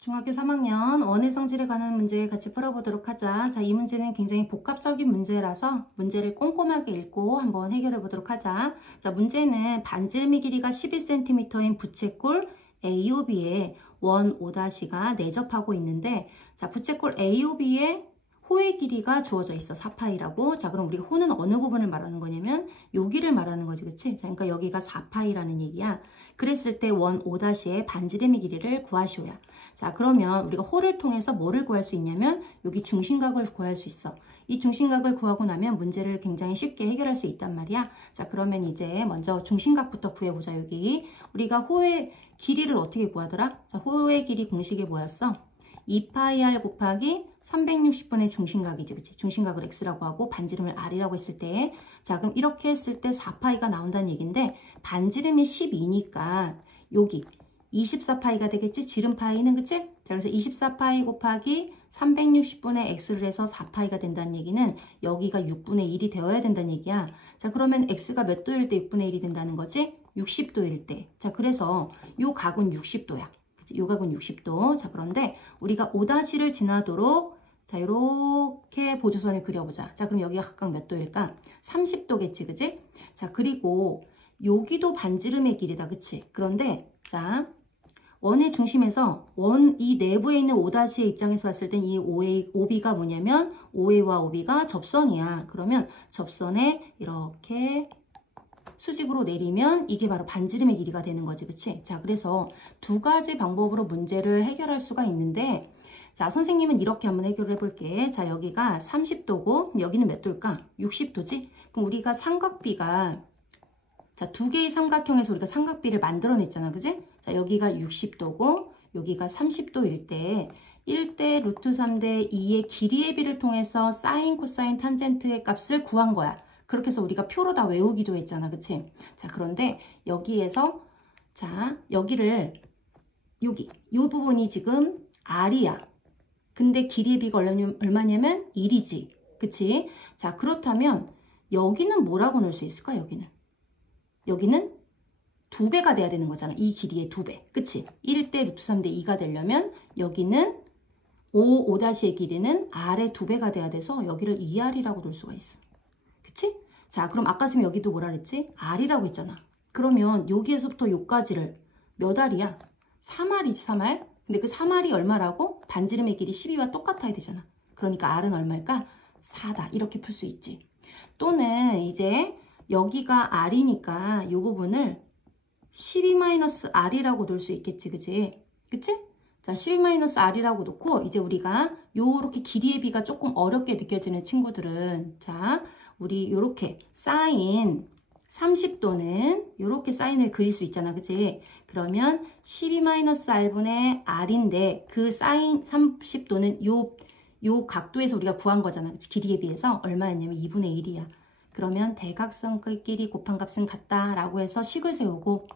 중학교 3학년 원의 성질에 관한 문제 같이 풀어보도록 하자. 자, 이 문제는 굉장히 복합적인 문제라서 문제를 꼼꼼하게 읽고 한번 해결해 보도록 하자. 자, 문제는 반지름의 길이가 11cm인 부채꼴 AOB에 원 O'가 내접하고 있는데, 자, 부채꼴 AOB에 호의 길이가 주어져 있어. 4파이라고. 자, 그럼 우리가 호는 어느 부분을 말하는 거냐면 여기를 말하는 거지, 그치? 자, 그러니까 여기가 4파이라는 얘기야. 그랬을 때 원 O'의 반지름의 길이를 구하시오야. 자, 그러면 우리가 호를 통해서 뭐를 구할 수 있냐면 여기 중심각을 구할 수 있어. 이 중심각을 구하고 나면 문제를 굉장히 쉽게 해결할 수 있단 말이야. 자, 그러면 이제 먼저 중심각부터 구해보자. 여기 우리가 호의 길이를 어떻게 구하더라? 자, 호의 길이 공식이 뭐였어? 2파이r 곱하기 360분의 중심각이지, 그치? 중심각을 x라고 하고 반지름을 r이라고 했을 때, 자, 그럼 이렇게 했을 때 4파이가 나온다는 얘기인데, 반지름이 12니까 여기 24파이가 되겠지? 지름 파이는, 그치? 자, 그래서 24파이 곱하기 360분의 x를 해서 4파이가 된다는 얘기는 여기가 6분의 1이 되어야 된다는 얘기야. 자, 그러면 x가 몇 도일 때 6분의 1이 된다는 거지? 60도일 때. 자, 그래서 요 각은 60도야. 요 각은 60도. 자, 그런데 우리가 O''를 지나도록 자, 이렇게 보조선을 그려보자. 자, 그럼 여기가 각각 몇 도일까? 30도겠지, 그지? 자, 그리고 여기도 반지름의 길이다, 그치? 그런데 자, 원의 중심에서 이 내부에 있는 O''의 입장에서 봤을 땐 이 OB가 뭐냐면 OA와 OB가 접선이야. 그러면 접선에 이렇게 수직으로 내리면 이게 바로 반지름의 길이가 되는 거지, 그치? 자, 그래서 두 가지 방법으로 문제를 해결할 수가 있는데, 자, 선생님은 이렇게 한번 해결을 해볼게. 자, 여기가 30도고 여기는 몇 도일까? 60도지? 그럼 우리가 삼각비가, 자, 두 개의 삼각형에서 우리가 삼각비를 만들어냈잖아, 그지? 자, 여기가 60도고 여기가 30도일 때 1대 루트 3대 2의 길이의 비를 통해서 사인, 코사인, 탄젠트의 값을 구한 거야. 그렇게 해서 우리가 표로 다 외우기도 했잖아, 그치? 자, 그런데 여기에서, 자, 여기를, 이 부분이 지금 R이야. 근데 길이의 비가 얼마냐면 1이지. 그치? 자, 그렇다면 여기는 뭐라고 넣을 수 있을까, 여기는? 여기는 2배가 돼야 되는 거잖아. 이 길이의 2배. 그치? 1대 루트 3대 2가 되려면 여기는 O''의 길이는 R의 2배가 돼야 돼서 여기를 2R이라고 놓을 수가 있어. 그치? 자, 그럼 아까 쌤이 여기도 뭐라 그랬지? R이라고 했잖아. 그러면 여기에서부터 여기까지를 몇 R이야? 3R이지, 3R. 근데 그 3R이 얼마라고? 반지름의 길이 12와 똑같아야 되잖아. 그러니까 R은 얼마일까? 4다. 이렇게 풀 수 있지. 또는 이제 여기가 R이니까 이 부분을 12-R이라고 놓을 수 있겠지, 그치? 그치? 자, 12-R이라고 놓고 이제 우리가 요렇게 길이의 비가 조금 어렵게 느껴지는 친구들은 자, 우리 요렇게 사인 30도는 요렇게 사인을 그릴 수 있잖아, 그치? 그러면 12-R분의 R인데 그 사인 30도는 요 각도에서 우리가 구한 거잖아, 그치? 길이에 비해서 얼마였냐면 2분의 1이야. 그러면 대각선끼리 곱한 값은 같다라고 해서 식을 세우고,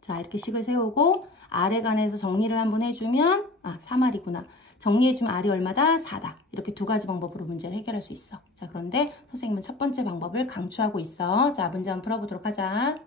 자, 이렇게 식을 세우고 R에 관해서 정리를 한번 해주면 3R이구나. 정리해주면 R이 얼마다? 4다. 이렇게 두 가지 방법으로 문제를 해결할 수 있어. 자, 그런데 선생님은 첫 번째 방법을 강추하고 있어. 자, 문제 한번 풀어보도록 하자.